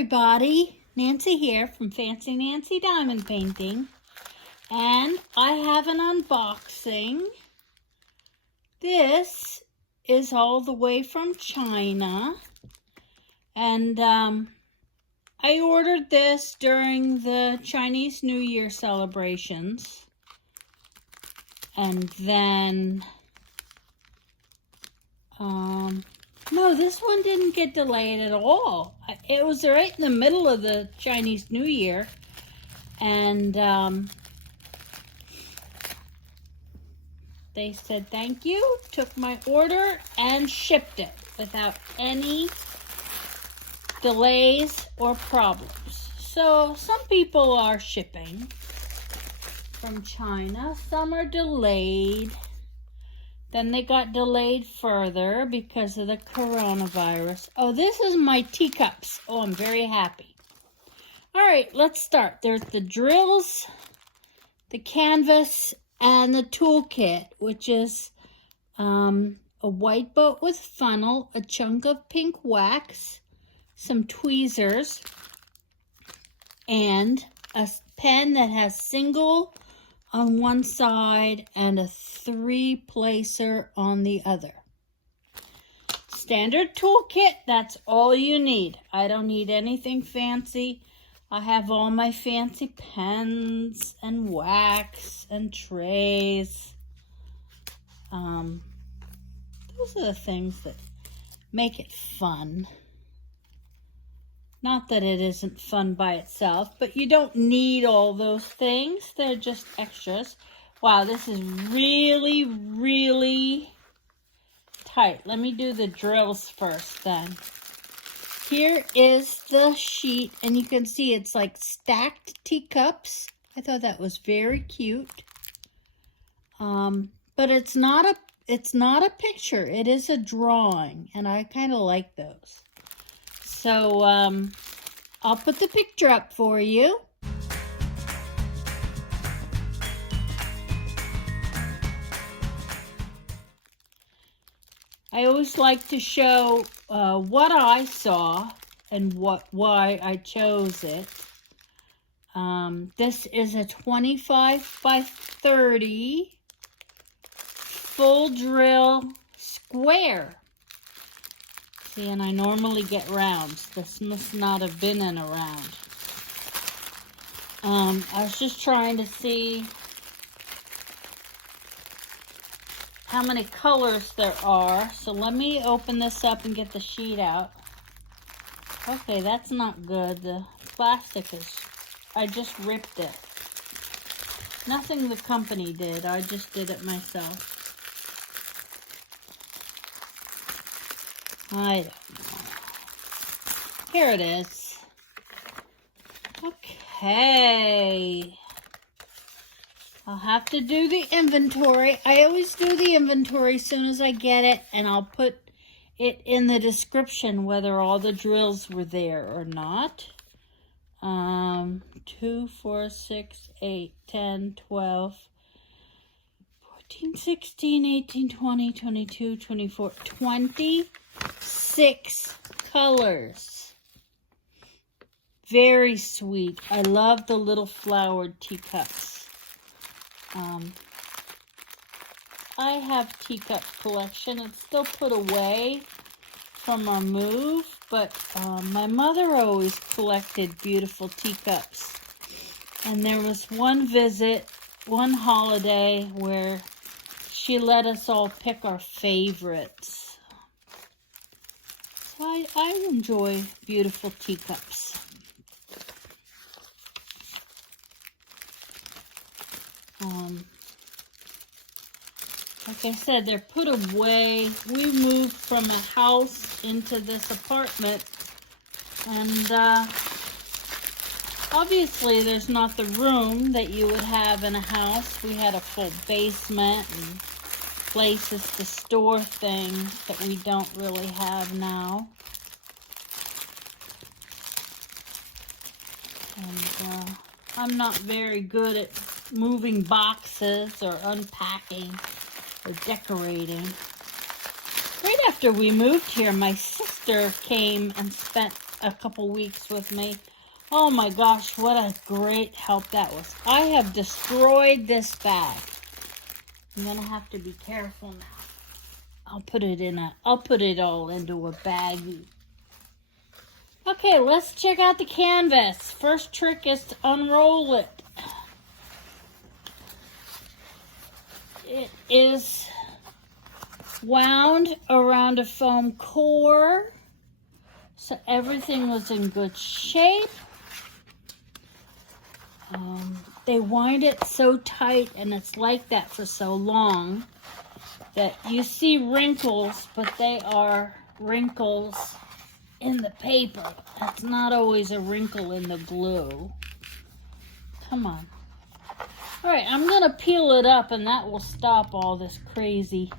everybody, Nancy here from Fancy Nancy Diamond Painting, and I have an unboxing. This is all the way from China, and I ordered this during the Chinese New Year celebrations, and then no, this one didn't get delayed at all. It was right in the middle of the Chinese New Year, and they said thank you, took my order, and shipped it without any delays or problems. So some people are shipping from China, some are delayed. Then they got delayed further because of the coronavirus. Oh, this is my teacups. Oh, I'm very happy. All right, let's start. There's the drills, the canvas, and the toolkit, which is a white boat with funnel, a chunk of pink wax, some tweezers, and a pen that has single on one side and a 3-placer on the other. Standard toolkit, that's all you need. I don't need anything fancy. I have all my fancy pens and wax and trays. Those are the things that make it fun. Not that it isn't fun by itself, but you don't need all those things. They're just extras. Wow, this is really, really tight. Let me do the drills first then. Here is the sheet, and you can see it's like stacked teacups. I thought that was very cute. But it's not a picture. It is a drawing, and I kind of like those. So, I'll put the picture up for you. I always like to show what I saw and why I chose it. This is a 25 by 30 full drill square. See, and I normally get rounds. This must not have been in a round. I was just trying to see how many colors there are. So let me open this up and get the sheet out. Okay, that's not good. The plastic is, I just ripped it. Nothing the company did. I just did it myself. I don't know. Here it is. Okay. I'll have to do the inventory. I always do the inventory as soon as I get it, and I'll put it in the description whether all the drills were there or not. 2, 4, 6, 8, 10, 12, 14, 16, 18, 20, 22, 24, 26 colors. Very sweet. I love the little flowered teacups. I have teacup collection. It's still put away from our move, but my mother always collected beautiful teacups. And there was one visit, one holiday, where she let us all pick our favorites. So I enjoy beautiful teacups. Like I said, they're put away. We moved from a house into this apartment, and obviously there's not the room that you would have in a house. We had a full basement and places to store things that we don't really have now. And I'm not very good at moving boxes or unpacking or decorating. Right after we moved here, my sister came and spent a couple weeks with me. Oh my gosh, what a great help that was. I have destroyed this bag. I'm gonna have to be careful now. I'll put it all into a baggie. Okay, let's check out the canvas. First trick is to unroll it. It is wound around a foam core, so everything was in good shape. They wind it so tight, and it's like that for so long, that you see wrinkles, but they are wrinkles in the paper. That's not always a wrinkle in the glue. Come on. All right, I'm going to peel it up, and that will stop all this crazy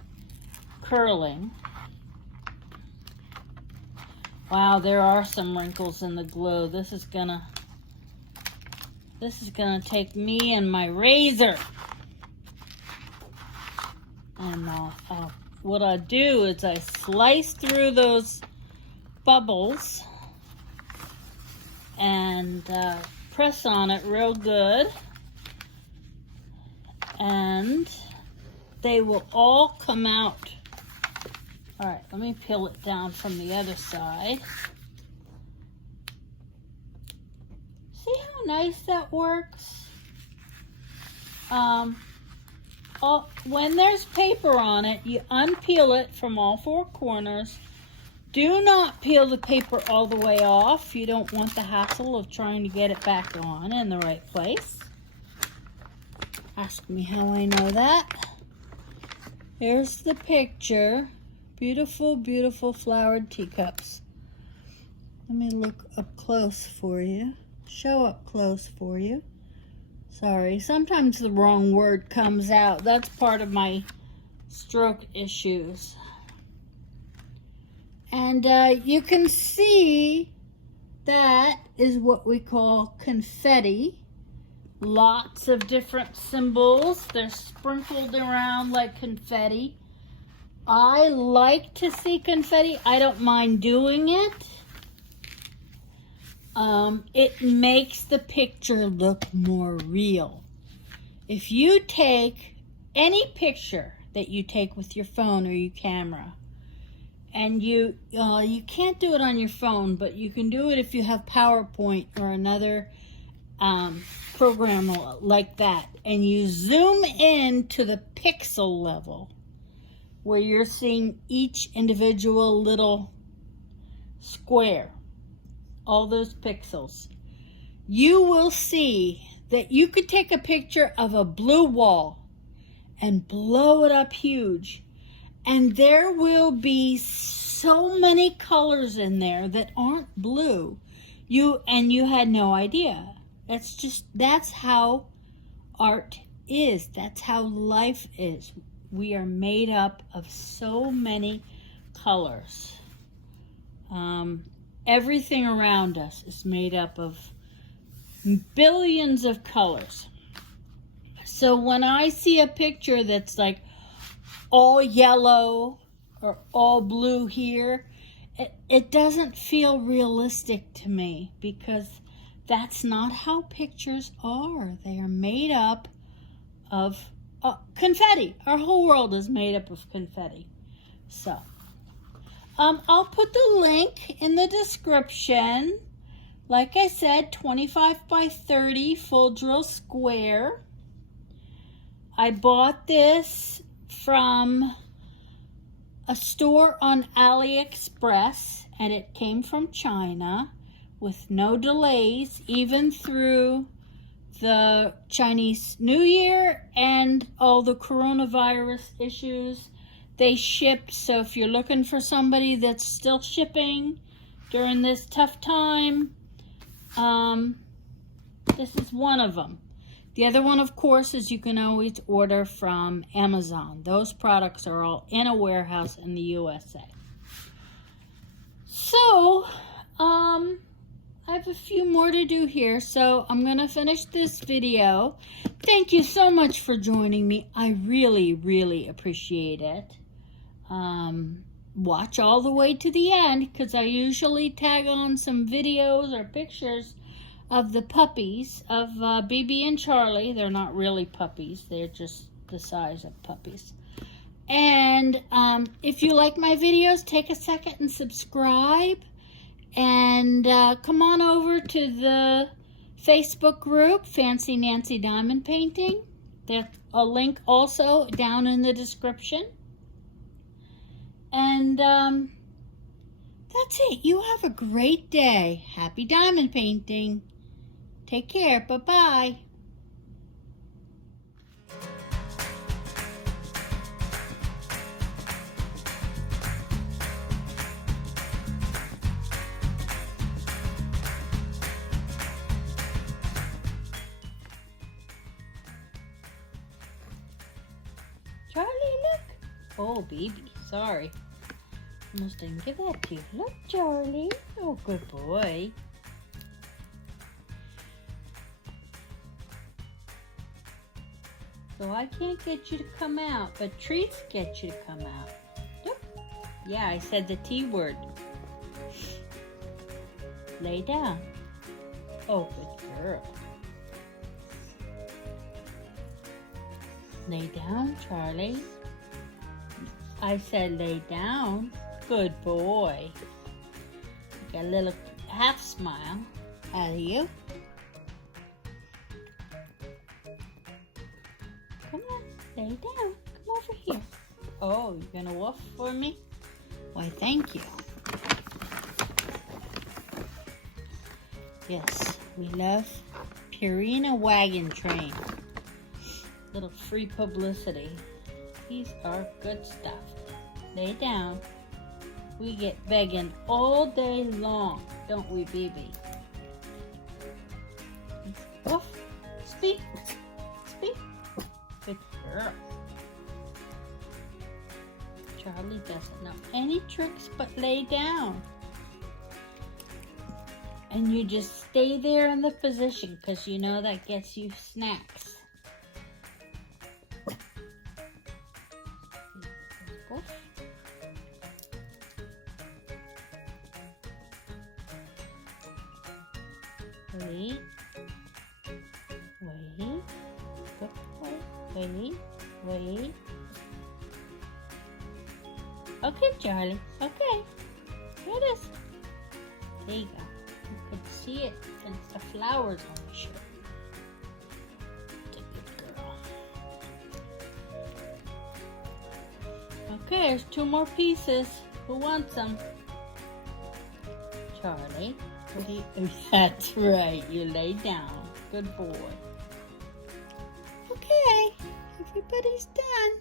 curling. Wow, there are some wrinkles in the glue. This is gonna take me and my razor. And what I do is I slice through those bubbles and press on it real good, and they will all come out. All right, let me peel it down from the other side. See how nice that works? When there's paper on it, you unpeel it from all four corners. Do not peel the paper all the way off. You don't want the hassle of trying to get it back on in the right place. Ask me how I know that. Here's the picture. Beautiful, beautiful flowered teacups. Let me look up close for you. Show up close for you. Sorry, sometimes the wrong word comes out. That's part of my stroke issues. And you can see that is what we call confetti. Lots of different symbols. They're sprinkled around like confetti. I like to see confetti. I don't mind doing it. It makes the picture look more real. If you take any picture that you take with your phone or your camera, and you can't do it on your phone, but you can do it if you have PowerPoint or another program like that, and you zoom in to the pixel level where you're seeing each individual little square, all those pixels, you will see that you could take a picture of a blue wall and blow it up huge, and there will be so many colors in there that aren't blue. You had no idea. That's how art is. That's how life is. We are made up of so many colors. Everything around us is made up of billions of colors. So when I see a picture that's like all yellow or all blue here, it doesn't feel realistic to me, because that's not how pictures are. They are made up of confetti. Our whole world is made up of confetti. So I'll put the link in the description. Like I said, 25 by 30 full drill square. I bought this from a store on AliExpress, and it came from China with no delays, even through the Chinese New Year and all the coronavirus issues. They shipped, so if you're looking for somebody that's still shipping during this tough time, this is one of them. The other one, of course, is you can always order from Amazon. Those products are all in a warehouse in the USA. So, I have a few more to do here, so I'm going to finish this video. Thank you so much for joining me. I really, really appreciate it. watch all the way to the end, because I usually tag on some videos or pictures of the puppies of BB and Charlie. They're not really puppies. They're just the size of puppies. And if you like my videos, take a second and subscribe. And come on over to the Facebook group, Fancy Nancy Diamond Painting. There's a link also down in the description. And that's it. You have a great day. Happy diamond painting. Take care. Bye-bye. Charlie, look. Oh, baby. Sorry. Almost didn't give that to you. Look, Charlie. Oh, good boy. So I can't get you to come out, but treats get you to come out. Yep. Yeah, I said the T word. Lay down. Oh, good girl. Lay down, Charlie. I said lay down. Good boy. Got a little half smile out of you. Come on, lay down. Come over here. Oh, you're gonna woof for me? Why, thank you. Yes, we love Purina Wagon Train. Little free publicity. These are good stuff. Lay down. We get begging all day long, don't we, baby? Woof. Speak. Speak. Good girl. Charlie doesn't know any tricks but lay down. And you just stay there in the position, because you know that gets you snacks. Woof. Wait. Wait. Good boy. Wait. Wait. Okay, Charlie. Okay. Here it is. There you go. You can see it against the flowers on the shirt. It's a good girl. Okay, there's 2 more pieces. Who wants them? Charlie. What do you... That's right. You lay down. Good boy. Okay. Everybody's done.